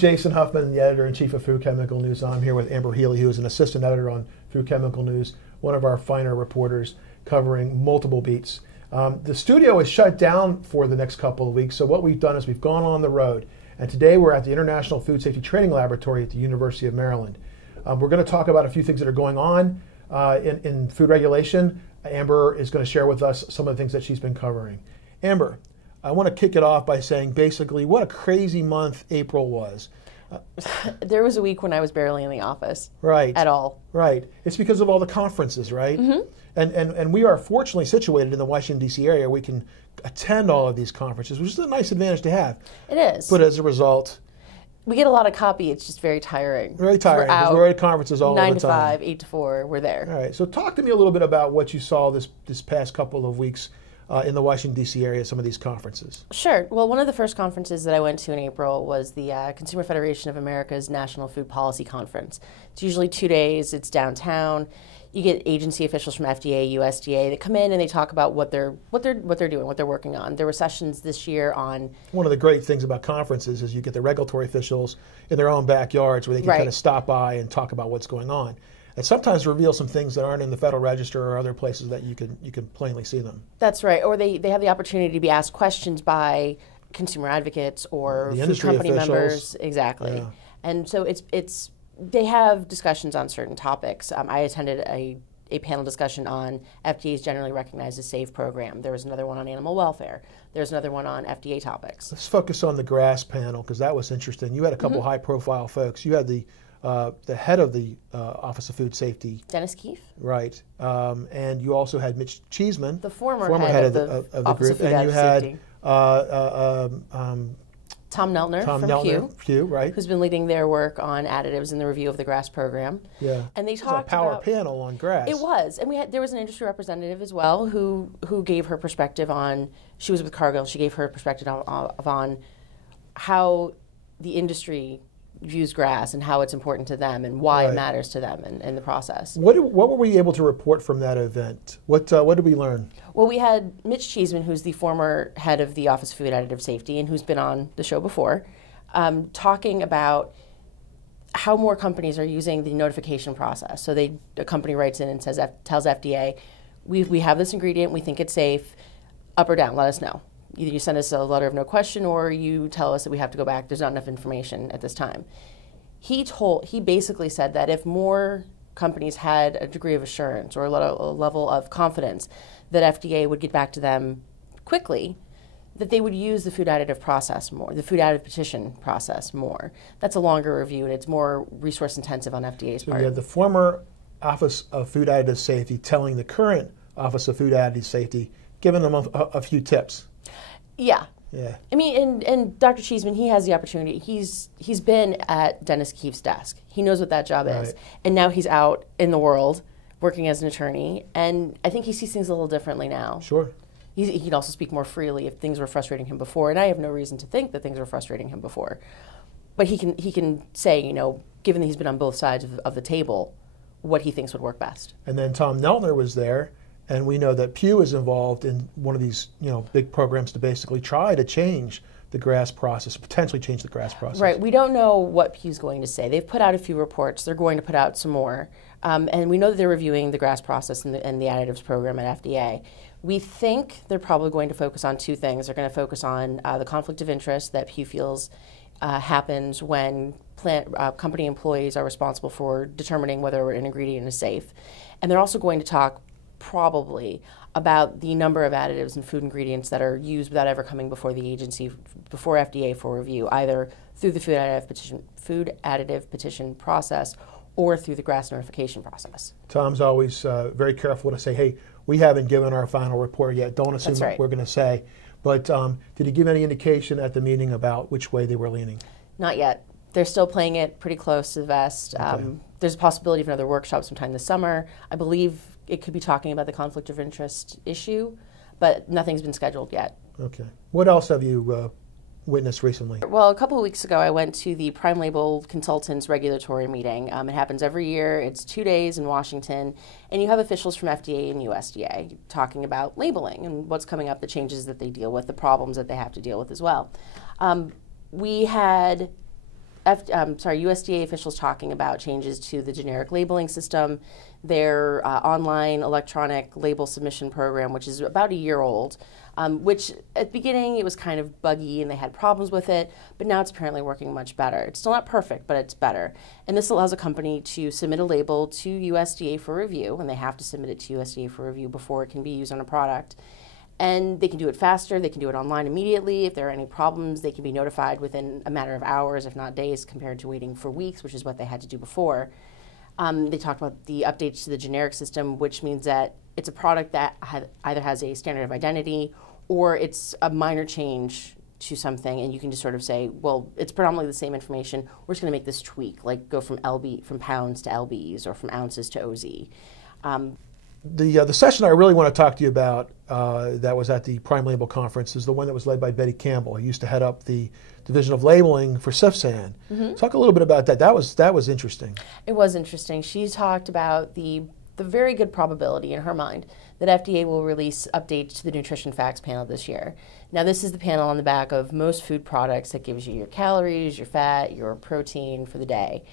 Jason Huffman, the editor-in-chief of Food Chemical News. I'm here with Amber Healy, who is an assistant editor on Food Chemical News, one of our finer reporters covering multiple beats. The studio is shut down for the next couple of weeks, so what we've done is we've gone on the road. And today we're at the International Food Safety Training Laboratory at the University of Maryland. We're going to talk about a few things that are going on in food regulation. Amber is going to share with us some of the things that she's been covering. Amber, I want to kick it off by saying basically what a crazy month April was. There was a week when I was barely in the office. Right. At all. Right. It's because of all the conferences, right? Mm-hmm. And we are fortunately situated in the Washington, D.C. area. We can attend all of these conferences, which is a nice advantage to have. It is. But as a result, we get a lot of copy. It's just very tiring. Very tiring. Because we're at conferences all the time. 9 to 5, 8 to 4, we're there. All right. So talk to me a little bit about what you saw this past couple of weeks in the Washington, D.C. area at some of these conferences. Sure. Well, one of the first conferences that I went to in April was the Consumer Federation of America's National Food Policy Conference. It's usually 2 days. It's downtown. You get agency officials from FDA, USDA that come in and they talk about what they're doing, what they're working on. There were sessions this year on... One of the great things about conferences is you get the regulatory officials in their own backyards where they can kind of stop by and talk about what's going on. And sometimes reveal some things that aren't in the Federal Register or other places that you can plainly see them. That's right. Or they have the opportunity to be asked questions by consumer advocates or the food company officials. Members. Exactly. Yeah. And so they have discussions on certain topics. I attended a panel discussion on FDA's generally recognized as safe program. There was another one on animal welfare. There's another one on FDA topics. Let's focus on the GRAS panel because that was interesting. You had a couple high-profile folks. You had the head of the Office of Food Safety, Dennis Keefe, right? And you also had Mitch Cheeseman, the former head of the group, of Food and you had Tom Neltner from Pew, right? Who's been leading their work on additives and the review of the GRAS program. Yeah, and they talked about a power panel on GRAS. It was, and there was an industry representative as well who gave her perspective on. She was with Cargill. She gave her perspective on how the industry views GRAS and how it's important to them and why it matters to them in the process. What were we able to report from that event? What did we learn? Well, we had Mitch Cheeseman, who's the former head of the Office of Food Additive Safety and who's been on the show before, talking about how more companies are using the notification process. So a company writes in and tells FDA, we have this ingredient, we think it's safe, up or down, let us know. Either you send us a letter of no question or you tell us that we have to go back. There's not enough information at this time. He basically said that if more companies had a degree of assurance or a level of confidence that FDA would get back to them quickly, that they would use the food additive process more, the food additive petition process more. That's a longer review and it's more resource intensive on FDA's part. So you had the former Office of Food Additive Safety telling the current Office of Food Additive Safety, giving them a few tips. Yeah. Yeah. I mean, and Dr. Cheeseman, he has the opportunity. He's been at Dennis Keefe's desk. He knows what that job is. And now he's out in the world working as an attorney. And I think he sees things a little differently now. Sure. He can also speak more freely if things were frustrating him before. And I have no reason to think that things were frustrating him before. But he can say, given that he's been on both sides of the table, what he thinks would work best. And then Tom Neltner was there. And we know that Pew is involved in one of these, big programs to basically try to change the GRAS process, potentially change the GRAS process. Right. We don't know what Pew's going to say. They've put out a few reports. They're going to put out some more. And we know that they're reviewing the GRAS process and the additives program at FDA. We think they're probably going to focus on two things. They're going to focus on the conflict of interest that Pew feels happens when company employees are responsible for determining whether an ingredient is safe. And they're also going to talk probably about the number of additives and food ingredients that are used without ever coming before the agency, before FDA for review, either through the food additive petition process or through the GRAS notification process. Tom's always very careful to say, hey, we haven't given our final report yet. Don't assume what we're going to say. But did he give any indication at the meeting about which way they were leaning? Not yet. They're still playing it pretty close to the vest. Okay. There's a possibility of another workshop sometime this summer. I believe it could be talking about the conflict of interest issue, but nothing's been scheduled yet. Okay. What else have you witnessed recently? Well, a couple of weeks ago, I went to the Prime Label Consultants regulatory meeting. It happens every year. It's 2 days in Washington, and you have officials from FDA and USDA talking about labeling and what's coming up, the changes that they deal with, the problems that they have to deal with as well. We had USDA officials talking about changes to the generic labeling system, their online electronic label submission program, which is about a year old, which at the beginning it was kind of buggy and they had problems with it, but now it's apparently working much better. It's still not perfect, but it's better. And this allows a company to submit a label to USDA for review, and they have to submit it to USDA for review before it can be used on a product. And they can do it faster, they can do it online immediately. If there are any problems, they can be notified within a matter of hours, if not days, compared to waiting for weeks, which is what they had to do before. They talked about the updates to the generic system, which means that it's a product that either has a standard of identity or it's a minor change to something, and you can just sort of say, well, it's predominantly the same information. We're just going to make this tweak, like go from pounds to lbs or from ounces to oz. The session I really want to talk to you about that was at the Prime Label Conference is the one that was led by Betty Campbell, who used to head up the Division of Labeling for CIFSAN. Talk a little bit about that. That was interesting. It was interesting. She talked about the very good probability in her mind that FDA will release updates to the nutrition facts panel this year. Now, this is the panel on the back of most food products that gives you your calories, your fat, your protein for the day.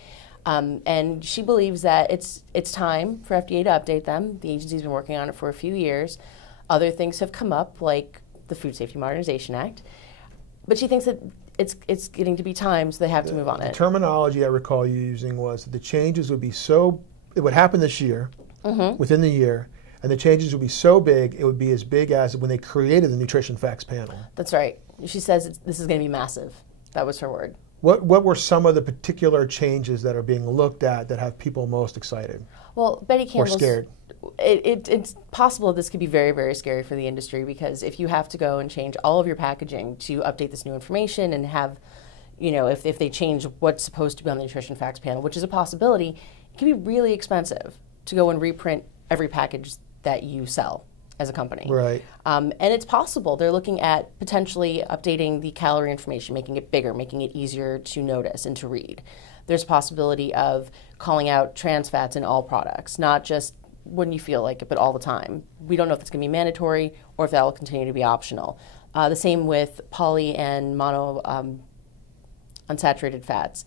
And she believes that it's time for FDA to update them. The agency's been working on it for a few years. Other things have come up, like the Food Safety Modernization Act. But she thinks that it's getting to be time, so they have to move on it. The terminology I recall you using was that the changes would be it would happen this year, within the year, and the changes would be so big, it would be as big as when they created the Nutrition Facts panel. That's right. She says this is going to be massive. That was her word. What were some of the particular changes that are being looked at that have people most excited? Well, Betty Campbell's... Or scared? It's possible this could be very, very scary for the industry, because if you have to go and change all of your packaging to update this new information and have, if they change what's supposed to be on the Nutrition Facts panel, which is a possibility, it can be really expensive to go and reprint every package that you sell as a company. Right. And it's possible. They're looking at potentially updating the calorie information, making it bigger, making it easier to notice and to read. There's a possibility of calling out trans fats in all products, not just when you feel like it, but all the time. We don't know if it's going to be mandatory or if that will continue to be optional. The same with poly and mono unsaturated fats.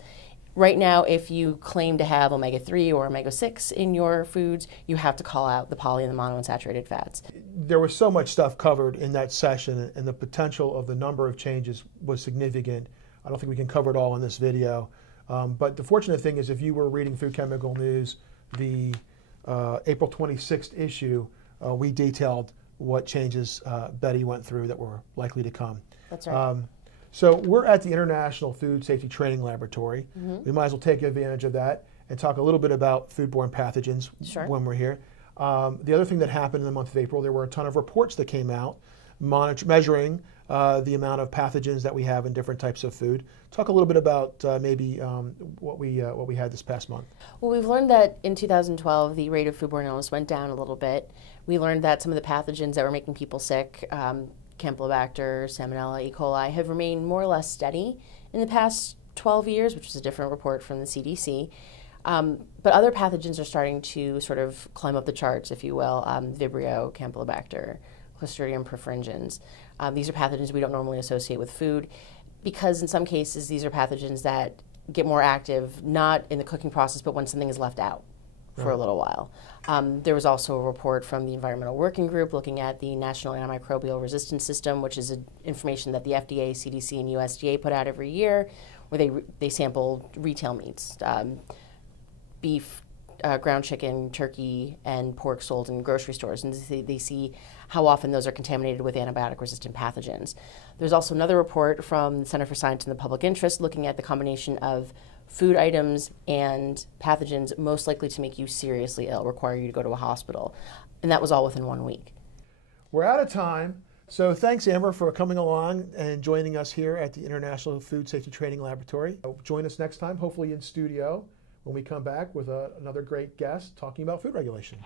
Right now, if you claim to have omega-3 or omega-6 in your foods, you have to call out the poly and the monounsaturated fats. There was so much stuff covered in that session, and the potential of the number of changes was significant. I don't think we can cover it all in this video. But the fortunate thing is, if you were reading Food Chemical News, the April 26th issue, we detailed what changes Betty went through that were likely to come. That's right. So we're at the International Food Safety Training Laboratory. We might as well take advantage of that and talk a little bit about foodborne pathogens when we're here. The other thing that happened in the month of April, there were a ton of reports that came out measuring the amount of pathogens that we have in different types of food. Talk a little bit about maybe what we had this past month. Well, we've learned that in 2012, the rate of foodborne illness went down a little bit. We learned that some of the pathogens that were making people sick, Campylobacter, Salmonella, E. coli, have remained more or less steady in the past 12 years, which was a different report from the CDC. But other pathogens are starting to sort of climb up the charts, if you will. Vibrio, Campylobacter, Clostridium perfringens. These are pathogens we don't normally associate with food, because in some cases these are pathogens that get more active, not in the cooking process, but when something is left out for a little while. There was also a report from the Environmental Working Group looking at the National Antimicrobial Resistance System, which is information that the FDA, CDC, and USDA put out every year, where they sample retail meats, beef, ground chicken, turkey, and pork sold in grocery stores, and they see how often those are contaminated with antibiotic-resistant pathogens. There's also another report from the Center for Science and the Public Interest looking at the combination of food items and pathogens most likely to make you seriously ill, require you to go to a hospital. And that was all within 1 week. We're out of time. So thanks, Amber, for coming along and joining us here at the International Food Safety Training Laboratory. Join us next time, hopefully in studio, when we come back with another great guest talking about food regulation.